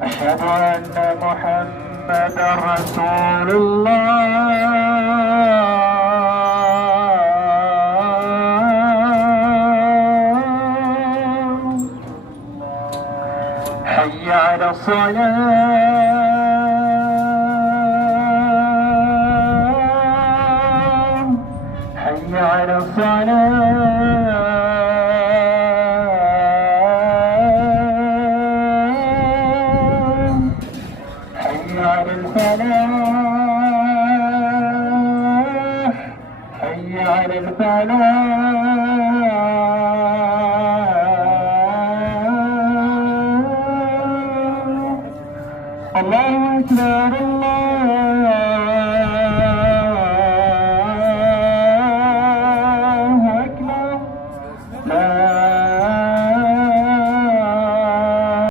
أشهد أن محمدا رسول الله. حي على الصلاة، حي على الصلاة. حي على الفلاح، حي على الفلاح. الله أكبر الله